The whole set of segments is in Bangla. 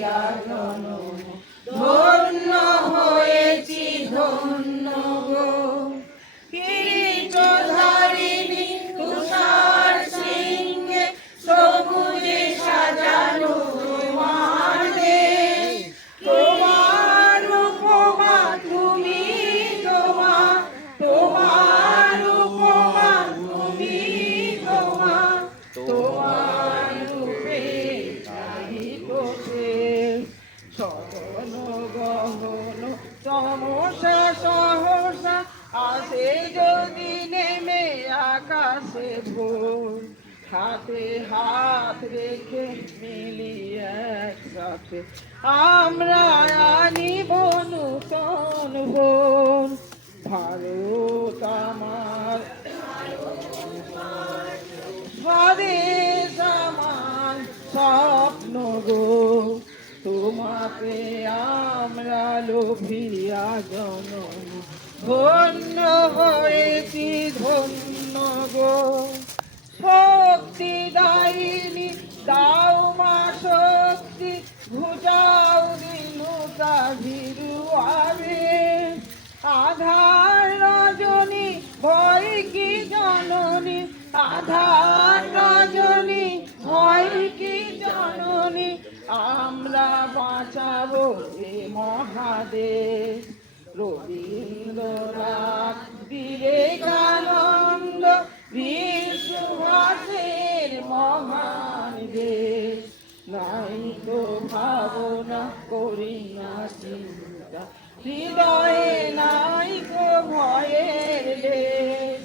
লোভিয়া জনম, ধন্য হয়েছি ধন্য গো। কিরীটধারিণী তুষার শৃঙ্গে সবুজে সাজানো তোমার দেশ, তোমার উপমা তুমি, তোমার তোমার উপমা তুমি, তোমার তোমার রূপে চাহিত শেষ। সগন গহন তমসা সহসা আসে যদি নেমে আকাশে ভোর, হাতে হাত রেখে মিলি একসাথে আমরা আনিব নূতন ভোর। ভারত আমার স্বদেশ আমার স্বপ্ন গো, তোমাকে আমরা লোভিয়া জনম, ধন্য হয়েছি ধন্য গো। শক্তি দায়িনী দাও মা শক্তি, ঘুচাও দিনুতা ভীরু আবেশ। আধার রজনী ভয় কি জননী, আধার রজনী ভয় কি জননী, আমরা বাঁচাবো এ মহাদেশ। রবীন্দ্রনাথ বিবেকানন্দ বীর সুভাষের মহান দেশ, নাই তো ভাবনা করি না চিন্তা, হৃদয়ে নাই তো ভয়ের দেশ।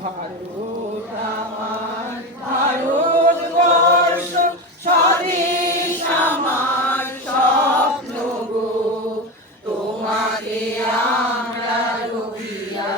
ভারত আমার ভারতবর্ষ স্বদেশ আমার স্বপ্ন গো, তোমাকে